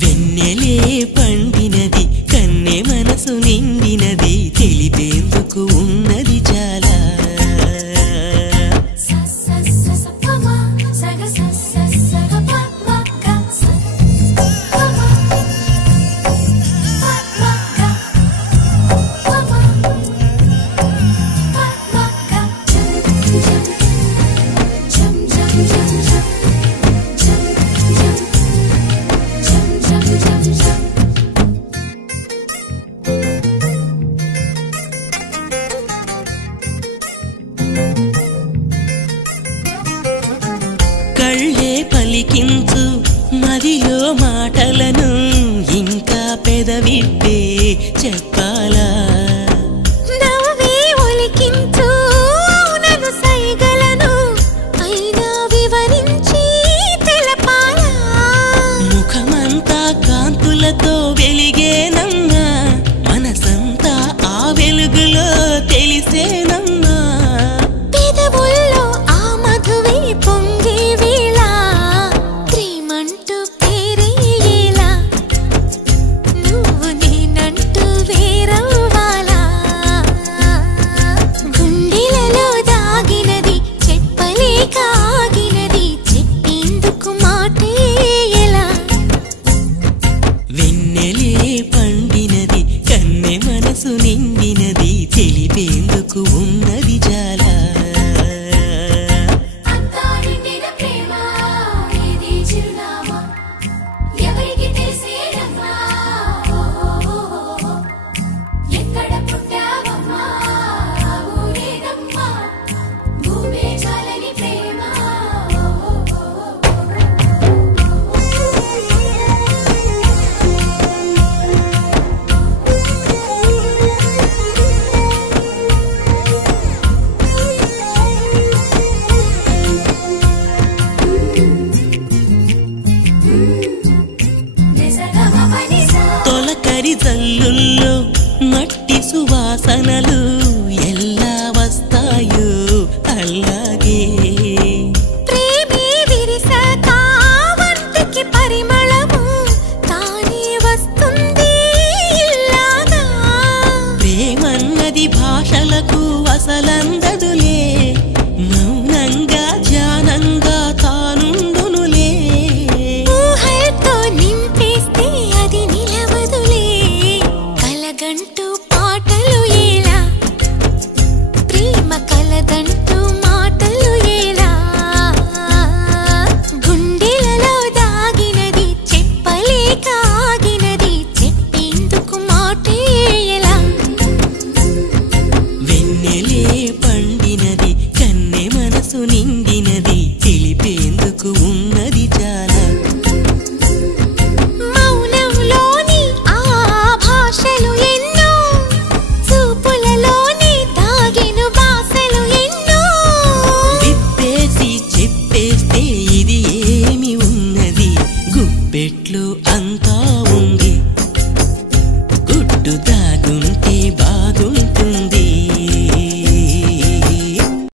వెన్నెలే పండినది కన్నె మనసు నిండినది తెలిపేందుకు ఉన్నది చాలా కళ్ళే పలికించు మదిలో మాటలను ఇంకా పెదవిప్పే చెప్పాలా నవ్వే ఒలికించు నన్ను సైగలను అయినా వివరించి తెలపాలా ముఖమంతా కాంతులతో వెలిగేనమ్మా మనసంతా ఆ వెలుగులో తెలిసేనమ్మా పెదవుల్లో ఆ మధువే పొంగే వేళ ప్రేమంటూ పేరేలా నువ్వు నేనంటూ వేరవ్వాలా గుండెలలో దాగినది చెప్పలేక ఆగినది చెప్పేందుకు మాటే ఎలా వెన్నెలే పండినది కన్నె మనసు నిండినది తెలిపేందుకు ఉన్నది చాలా తొలకరి జల్లుల్లో మట్టి సువాసనలు ఎలా వస్తాయో అలాగే ప్రేమే విరిసాక వంటికి పరిమళము తానే వస్తుంది ఇలాగా ప్రేమన్నది భాషలకు అసలందదులే మౌనంగా ధ్యానంగా తానుండునులే ఊహలతో నింపేస్తే అది నిలవదులే కలగంటూ పాటలు ఎలా ప్రేమ కలదంటూ మాటలు ఎలా గుండెలలో దాగినది చెప్పలేక ఆగినది చెప్పేందుకు మాటే ఎలా వెన్నెలే పండినది కన్నె మనసు నిండినది తెలిపేందుకు ఉన్నది చాలా మౌనంలోని ఆ భాషలు ఎన్నో చూపులలోని దాగిన భాషలు ఎన్నో విప్పేసి చెప్పేస్తే ఇది ఏమి ఉన్నది గుప్పెట్లు అంతా ఉంది గుట్టు దాగుంటే బాగుంటుంది